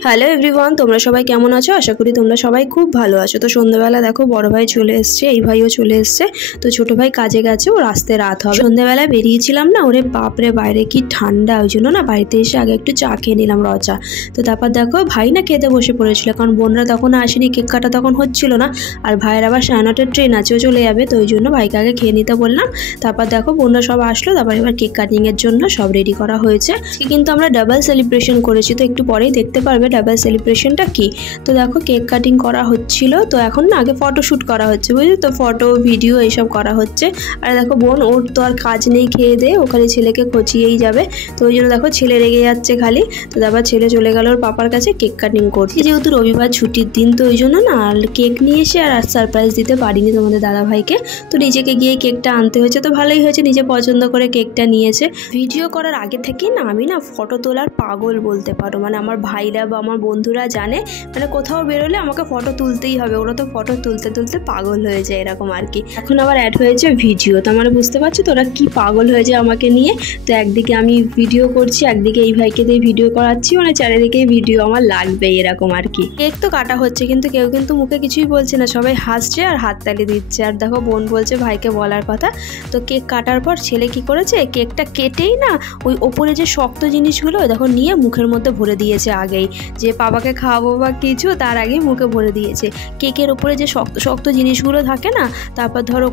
Hello everyone, তোমরা সবাই কেমন আছো? আশা করি তোমরা সবাই খুব ভালো আছো। তো সন্ধ্যাবেলা দেখো বড় ভাই চলে এসছে, এই ভাইও চলে এসছে। তো ছোট ভাই কাজে গেছে, ও রাস্তায় রাত হবে। সন্ধ্যাবেলা বেরিয়েছিলাম না, ওরে বাপরে বাইরে কি ঠান্ডা, ওই জন্য না বাড়িতে এসে আগে একটু চা খেয়ে নিলাম, রচা। তো তারপর দেখো ভাই না খেতে বসে পড়েছিল, কারণ বোনরা তখন আসেনি, কেক কাটা তখন হচ্ছিল না। আর ভাইয়ের আবার 9:30 ট্রেন আছে, ও চলে যাবে, তো ওই জন্য ভাইকে আগে খেয়ে নিতে বললাম। তারপর দেখো বোনরা সব আসলো, তারপর এবার কেক কাটিংয়ের জন্য সব রেডি করা হয়েছে। কিন্তু আমরা ডাবল সেলিব্রেশন করেছি, তো একটু পরেই দেখতে পারবে ডাবল সেলিব্রেশনটা কি। তো দেখো কেক কাটিং করা হচ্ছিল, তো এখন না আগে ফটোশ্যুট করা হচ্ছে, বুঝলি তো, ফটো ভিডিও এইসব করা হচ্ছে। আর দেখো বোন, ওর তো আর কাজ নেই খেয়ে দে, ওখানে ছেলেকে খচিয়েই যাবে, তো ওই জন্য দেখো ছেলে রেগে যাচ্ছে খালি। তো তারপর ছেলে চলে গেল ওর পাপার কাছে কেক কাটিং করতে, যেহেতু রবিবার ছুটির দিন, তো ওই জন্য না আর কেক নিয়ে এসে আর সারপ্রাইজ দিতে পারিনি তোমাদের দাদা ভাইকে। তো নিজেকে গিয়ে কেকটা আনতে হয়েছে, তো ভালোই হয়েছে, নিজে পছন্দ করে কেকটা নিয়েছে। ভিডিও করার আগে থেকেই না আমি না ফটো তোলার পাগল বলতে পারো, মানে আমার ভাইরা বা আমার বন্ধুরা জানে, মানে কোথাও বেরোলে আমাকে ফটো তুলতেই হবে, ওরা তো ফটো তুলতে তুলতে পাগল হয়ে যায় এরকম আর কি। এখন আবার অ্যাড হয়েছে ভিডিও, তো আমরা বুঝতে পারছি তো ওরা কি পাগল হয়ে যায় আমাকে নিয়ে। তো একদিকে আমি ভিডিও করছি, একদিকে এই ভাইকে দিয়ে ভিডিও করাচ্ছি, মানে চারিদিকেই ভিডিও আমার লাগবে এরকম আর কি। কেক তো কাটা হচ্ছে, কিন্তু কেউ কিন্তু মুখে কিছুই বলছে না, সবাই হাসছে আর হাততালি দিচ্ছে। আর দেখো বোন বলছে ভাইকে বলার কথা। তো কেক কাটার পর ছেলে কি করেছে, কেকটা কেটেই না ওই ওপরে যে শক্ত জিনিসগুলো দেখো নিয়ে মুখের মধ্যে ভরে দিয়েছে আগেই, যে বাবাকে খাওয়াবো বা কিছু তার আগেই মুখে ভরে দিয়েছে। কেকের ওপরে যে শক্ত শক্ত জিনিসগুলো থাকে না, তারপর ধরো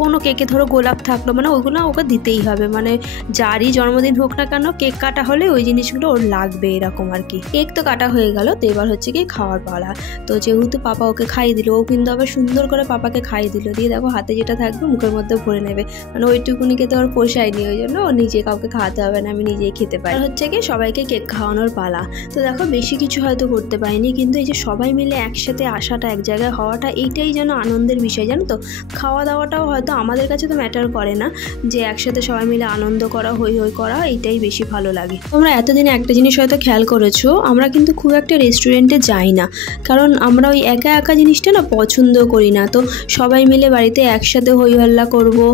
কোনো কেকে ধরো গোলাপ থাকলো, মানে ওইগুলো ওকে দিতেই হবে, মানে যারই জন্মদিন হোক না কেন কেক কাটা হলে ওই জিনিসগুলো ওর লাগবে এরকম আর কি। কেক তো কাটা হয়ে গেল, তো এবার হচ্ছে কি খাওয়ার পালা। তো যেহেতু পাপা ওকে খাইয়ে দিল, ও কিন্তু আবার সুন্দর করে পাপাকে খাইয়ে দিল, দিয়ে দেখো হাতে যেটা থাকবে মুখের মধ্যে ভরে নেবে, মানে ওইটুকুনিকে তো আর পোষায়নি, ওই জন্য ও নিজে কাউকে খাওয়াতে হবে না, আমি নিজেই খেতে পারি। আর হচ্ছে কি সবাইকে কেক খাওয়ানোর পালা। তো দেখো বেশি কিছু হয়তো করতে পারিনি, কিন্তু এই যে সবাই মিলে একসাথে আসাটা, এক জায়গায় হওয়াটা, এইটাই যেন আনন্দের বিষয়, জানো তো। খাওয়া দাওয়াটাও হয়তো আমাদের কাছে তো ম্যাটার করে না, যে একসাথে সবাই মিলে আনন্দ করা, হই হই করা, এইটাই বেশি ভালো লাগে। তোমরা এতদিনে একটা জিনিস হয়তো খেয়াল করেছো, আমরা কিন্তু খুব একটা রেস্টুরেন্টে যাই না, কারণ আমরা ওই একা একা জিনিসটা না পছন্দ করি না। তো সবাই মিলে বাড়িতে একসাথে হই হল্লা করবো,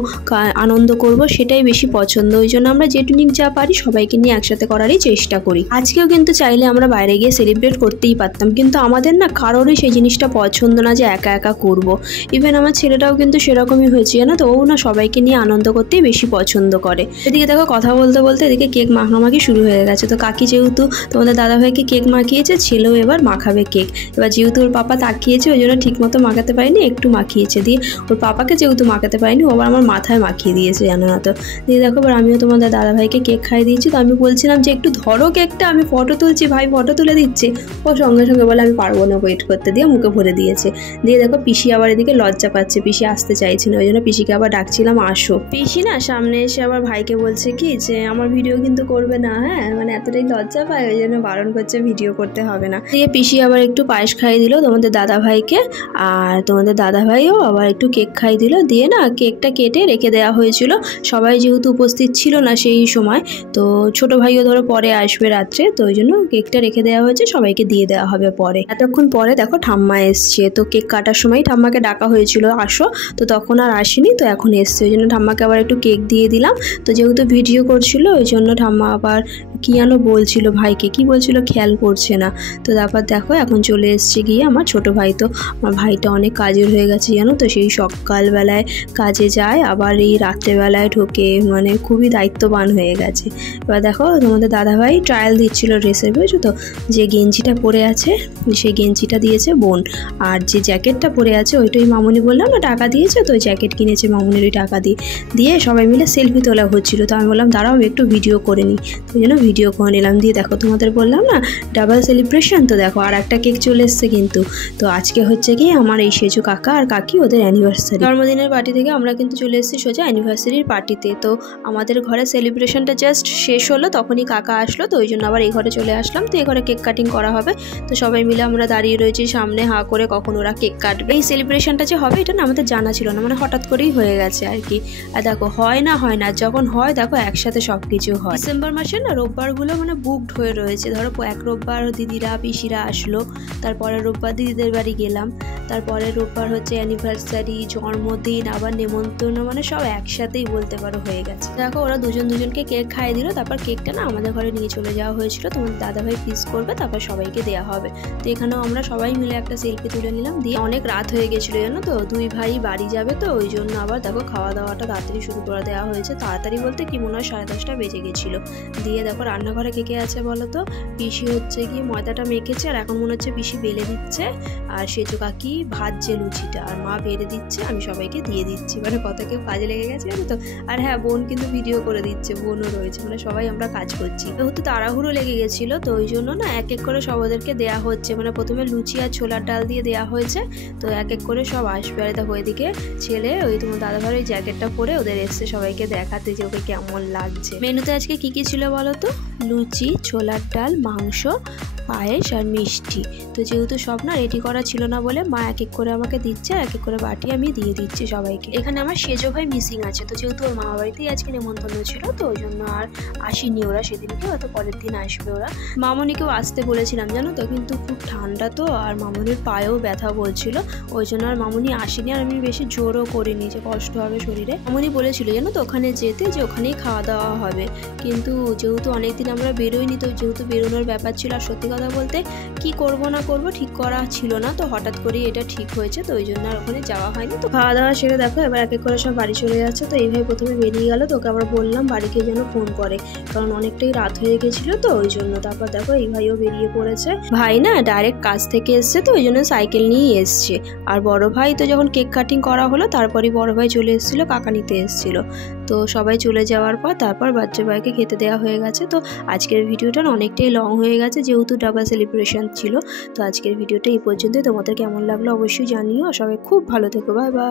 আনন্দ করব, সেটাই বেশি পছন্দ। ওই জন্য আমরা যেটুকুনি যা পারি সবাইকে নিয়ে একসাথে করারই চেষ্টা করি। আজকেও কিন্তু চাইলে আমরা বাইরে গিয়ে সেলিব্রেট করতেই পারতাম, কিন্তু আমাদের না কারোরই সেই জিনিসটা পছন্দ না যে একা একা করব। ইভেন আমার ছেলেটাও কিন্তু সেরকমই হয়েছে, জানো তো, ও না সবাইকে নিয়ে আনন্দ করতেই বেশি পছন্দ করে। এদিকে দেখো কথা বলতে বলতে এদিকে কেক মাখামাখি শুরু হয়ে গেছে। তো কাকি যেহেতু তোমাদের দাদাভাইকে কেক মাখিয়েছে, ছেলেও এবার মাখাবে কেক। এবার যেহেতু ওর পাপা তাকিয়েছে, ওই জন্য ঠিক মতো মাখাতে পারিনি, একটু মাখিয়েছে, দিয়ে ওর পাপাকে যেহেতু মাখাতে পারিনি, ও আবার আমার মাথায় মাখিয়ে দিয়েছে, জানো না তো। দিয়ে দেখো এবার আমিও তোমাদের দাদাভাইকে কেক খাইয়ে দিয়েছি। তো আমি বলছিলাম যে একটু ধরো কেকটা, আমি ফটো তুলছি, ভাই ফটো তুলে দিচ্ছে, ও সঙ্গে সঙ্গে বলে আমি পারবো না ওয়েট করতে, দিয়ে মুখে ভরে দিয়েছে। দিয়ে দেখো পিসি আবার এদিকে লজ্জা পাচ্ছে, পিসি আসতে চাইছে না, ওই জন্য পিসিকে আবার ডাকছিলাম আসো। পিসি না সামনে এসে আবার ভাইকে বলছে কি যে আমার ভিডিও কিন্তু করবে না, হ্যাঁ, মানে এতটাই লজ্জা পায়, ওই জন্য বারণ করছে ভিডিও করতে হবে না। দিয়ে পিসি আবার একটু পায়েস খাইয়ে দিল তোমাদের দাদাভাইকে, আর তোমাদের দাদাভাইও আবার একটু কেক খাইয়ে দিল। দিয়ে না কেকটা কেটে রেখে দেওয়া হয়েছিল, সবাই যেহেতু উপস্থিত ছিল না সেই সময়, তো ছোট ভাইও ধরো পরে আসবে রাত্রে, তো ওই জন্য কেকটা রেখে দেওয়া হয়েছে, সবাইকে দিয়ে দেওয়া হবে পরে। এতক্ষণ পরে দেখো ঠাম্মা এসছে, তো কেক কাটার সময় ঠাম্মাকে ডাকা হয়েছিল আসো, তো তখন আর আসেনি, তো এখন এসছে, ওই জন্য ঠাম্মাকে আবার একটু কেক দিয়ে দিলাম। তো যেহেতু ভিডিও করছিল ওই জন্য ঠাম্মা আবার কি যেন বলছিল ভাইকে, কি বলছিল খেয়াল পড়ছে না। তো তারপর দেখো এখন চলে এসছে গিয়ে আমার ছোট ভাই। তো আমার ভাইটা অনেক কাজের হয়ে গেছে, জানো তো, সেই সকালবেলায় কাজে যায়, আবার এই রাত্রেবেলায় ঢোকে, মানে খুবই দায়িত্ববান হয়ে গেছে। এবার দেখো তোমাদের দাদাভাই ট্রায়াল দিচ্ছিল ড্রেসের, বুঝছো তো, যে গেঞ্জিটা পরে আছে সেই গেঞ্জিটা দিয়েছে বোন, আর যে জ্যাকেটটা পরে আছে ওইটাই মামুনি, বললাম না টাকা দিয়েছে, তো ওই জ্যাকেট কিনেছে মামুনির ওই টাকা দিয়ে সবাই মিলে সেলফি তোলা হচ্ছিলো। তো আমি বললাম দাঁড়াও আমি একটু ভিডিও করে নিই, ওই জন্য ভিডিও করে নিলাম। দিয়ে দেখো তোমাদের বললাম না ডাবল সেলিব্রেশন, তো দেখো আর একটা কেক চলে এসছে কিন্তু। তো আজকে হচ্ছে কি আমার এই সেজু কাকা আর কাকি ওদের অ্যানিভার্সারি, জন্মদিনের পার্টি থেকে আমরা কিন্তু চলে এসেছি সোজা অ্যানিভার্সারির পার্টিতে। তো আমাদের ঘরে সেলিব্রেশনটা জাস্ট শেষ হলো, তখনই কাকা আসলো, তো ওই জন্য আবার এই ঘরে চলে আসলাম। তো এই ঘরে কেক কাটিং করা হবে, তো সবাই মিলে আমরা দাঁড়িয়ে রয়েছি সামনে হাঁ করে, কখন ওরা কেক কাটবে। এই সেলিব্রেশনটা যে হবে এটা না আমাদের জানা ছিল না, মানে হঠাৎ করেই হয়ে গেছে আর কি। আর দেখো হয় না যখন হয় দেখো একসাথে সব কিছু হয়। ডিসেম্বর মাসে না রোববারগুলো মানে বুকড হয়ে রয়েছে, ধরো এক রোববার দিদিরা পিসিরা আসলো, তারপরে রোববার দিদিদের বাড়ি গেলাম, তারপরে রোববার হচ্ছে অ্যানিভার্সারি, জন্মদিন, আবার নেমন্তন্ন, মানে সব একসাথেই বলতে পারো হয়ে গেছে। দেখো ওরা দুজনকে কেক খাইয়ে দিল, তারপর কেকটা না আমাদের ঘরে নিয়ে চলে যাওয়া হয়েছিল। তোমার দাদাভাই পিস করবে, করবে, তারপর সবাইকে দেওয়া হবে। তো এখানেও আমরা সবাই মিলে একটা সেলফি তুলে নিলাম। দিয়ে অনেক রাত হয়ে গেছিলো জানো তো, দুই ভাই বাড়ি যাবে, তো ওই জন্য আবার দেখো খাওয়া দাওয়াটা তাড়াতাড়ি শুরু করে দেওয়া হয়েছে। তাড়াতাড়ি বলতে কি মনে হয় 10:30টা বেজে গেছিলো। দিয়ে দেখো রান্নাঘরে কে কে আছে বলো তো। পিসি হচ্ছে কি ময়দাটা মেখেছে, আর এখন মনে হচ্ছে পিসি বেলে দিচ্ছে, আর সেজো কাকি ভাজছে লুচিটা, আর মা বেড়ে দিচ্ছে, আমি সবাইকে দিয়ে দিচ্ছি। মানে কত কেউ কাজে লেগে গেছে জানো তো। আর হ্যাঁ, বোন কিন্তু ভিডিও করে দিচ্ছে, বোনও রয়েছে, মানে সবাই আমরা কাজ করছি। যেহেতু তাড়াহুড়ো লেগে গেছিলো, তো ওই জন্য না এক এক করে সব ওদেরকে দেওয়া হচ্ছে। মানে প্রথমে লুচি আর ছোলার ডাল দিয়ে দেওয়া হয়েছে, তো এক এক করে সব আসবে। আর দেখো এদিকে ছেলে ওই তোমার দাদাভাই ওই জ্যাকেটটা পরে ওদের এসছে সবাইকে দেখাতে যে ওকে কেমন লাগছে। মেনুতে আজকে কি কি ছিল বলো তো, লুচি, ছোলার ডাল, মাংস, পায়েস আর মিষ্টি। তো যেহেতু সব না রেডি করা ছিল না বলে মা এক এক করে আমাকে দিচ্ছে, আর এক এক করে বাটি আমি দিয়ে দিচ্ছি সবাইকে। এখানে আমার সেজো ভাই মিসিং আছে, তো যেহেতু ওর মামা বাড়িতেই আজকে নেমন্তন্ন ছিল, তো ওই জন্য আর আসেনি ওরা সেদিনকে, হয়তো পরের দিন আসবে ওরা। মামনিকেও আসতে বলেছিলাম জানো তো, কিন্তু খুব ঠান্ডা তো, আর মামনির পায়েও ব্যথা বলছিল, ওই জন্য আর মামনি আসেনি। আর আমি বেশি জোরও করিনি যে কষ্ট হবে শরীরে। মামনি বলেছিল জানো তো ওখানে যেতে, যে ওখানেই খাওয়া দাওয়া হবে, কিন্তু যেহেতু অনেকদিন আমরা বেরোইনি, তো যেহেতু বেরোনোর ব্যাপার ছিল, আর সত্যি কথা বলতে কি করব না করব ঠিক করা ছিল না, তো হঠাৎ করেই এটা ঠিক হয়েছে, তো ওই জন্য আর ওখানে যাওয়া হয়নি। তো খাওয়া দাওয়া সেরে দেখো এবার এক এক করে সব বাড়ি চলে যাচ্ছে। তো এইভাবে প্রথমে বেরিয়ে গেল, তোকে আবার বললাম বাড়িকে যেন ফোন করে, কারণ অনেকটাই রাত হয়ে গেছিল, তো ওই জন্য। তারপর দেখো এই ভাইও বেরিয়ে পড়েছে। ভাই না ডাইরেক্ট কাজ থেকে এসছে, তো ওই জন্য সাইকেল নিয়েই এসছে। আর বড় ভাই তো যখন কেক কাটিং করা হলো, তারপরই বড় ভাই চলে এসেছিল, কাকা নিতে এসেছিল। তো সবাই চলে যাওয়ার পর তারপর বাচ্চা ভাইকে খেতে দেওয়া হয়ে গেছে। তো আজকের ভিডিওটা অনেকটাই লং হয়ে গেছে, যেহেতু ডাবল সেলিব্রেশন ছিল। তো আজকের ভিডিওটা এই পর্যন্তই। তোমাদের কেমন লাগলো অবশ্যই জানিও। সবাই খুব ভালো থেকো, বাই বাই।